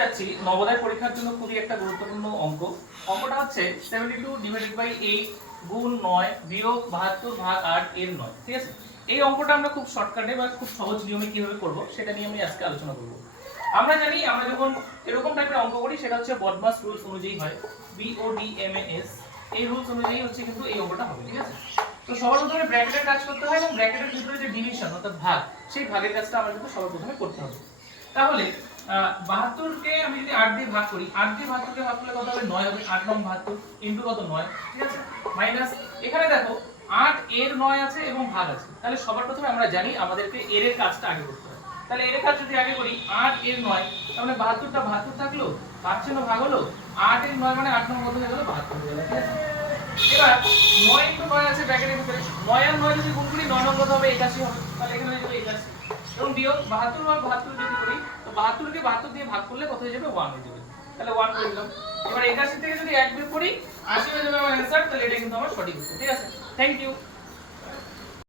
যাচ্ছি নবোদয় পরীক্ষার জন্য খুবই একটা গুরুত্বপূর্ণ অঙ্ক। অঙ্কটা হচ্ছে 72 ডিভাইডেড বাই 8 গুণ 9 বিয়োগ 72 ভাগ 8 এর 9। ঠিক আছে, এই অঙ্কটা আমরা খুব শর্টকাটে বা খুব সহজ নিয়মে কিভাবে করব সেটা নিয়ে আমি আজকে আলোচনা করব। আমরা জানি আমরা যখন এরকম টাইপের অঙ্ক করি সেটা হচ্ছে বডমাস রুলস অনুযায়ী হয়, BODMAS। এই রুলস অনুযায়ী হচ্ছে কিন্তু এই অঙ্কটা হবে। ঠিক আছে, তো সবার প্রথমে ব্র্যাকেটের কাজ করতে হয় এবং ব্র্যাকেটের ভিতরে যে ডিভিশন অর্থাৎ ভাগ, সেই ভাগের কাজটা আমরা কিন্তু সবার প্রথমে করতে হবে। তাহলে 72 কে আমি যদি 8 দিয়ে ভাগ করি, 8 দিয়ে 72 কে ভাগ করলে কত হবে? 9 হবে। 8 9 72 ইনটু কত? 9। ঠিক আছে, মাইনাস এখানে দেখো 8 এর 9 আছে এবং ভাগ আছে। তাহলে সবার প্রথমে আমরা জানি আমাদেরকে এর এর কাজটা আগে করতে হবে। তাহলে এর এর কাজ যদি আগে করি 8 এর 9, তার মানে 72টা 72 থাকলো, ভাগ চিহ্ন ভাগ হলো, 8 এর 9 মানে 8 9 কত হয়ে গেল? 72 হয়ে গেল। ঠিক আছে, এবার 9 ইনটু 9 আছে ব্র্যাকেটের ভিতরে, 9 আর 9 যদি গুণ করি 9 9 কত হবে? 81 হবে। তাহলে এখানে হয়ে যাবে 81 এবং বিয়োগ 72 আর 72 যদি করি তো 72 কে 72 দিয়ে ভাগ করলে কত হয়ে যাবে? 1 হয়ে যাবে। তাহলে 1 করে দিলাম। এবার 81 থেকে যদি 1 বিয়োগ করি 80 হয়ে যাবে আমার आंसर। তাহলে এটা কিন্তু আমার সঠিক উত্তর। ঠিক আছে, থ্যাংক ইউ।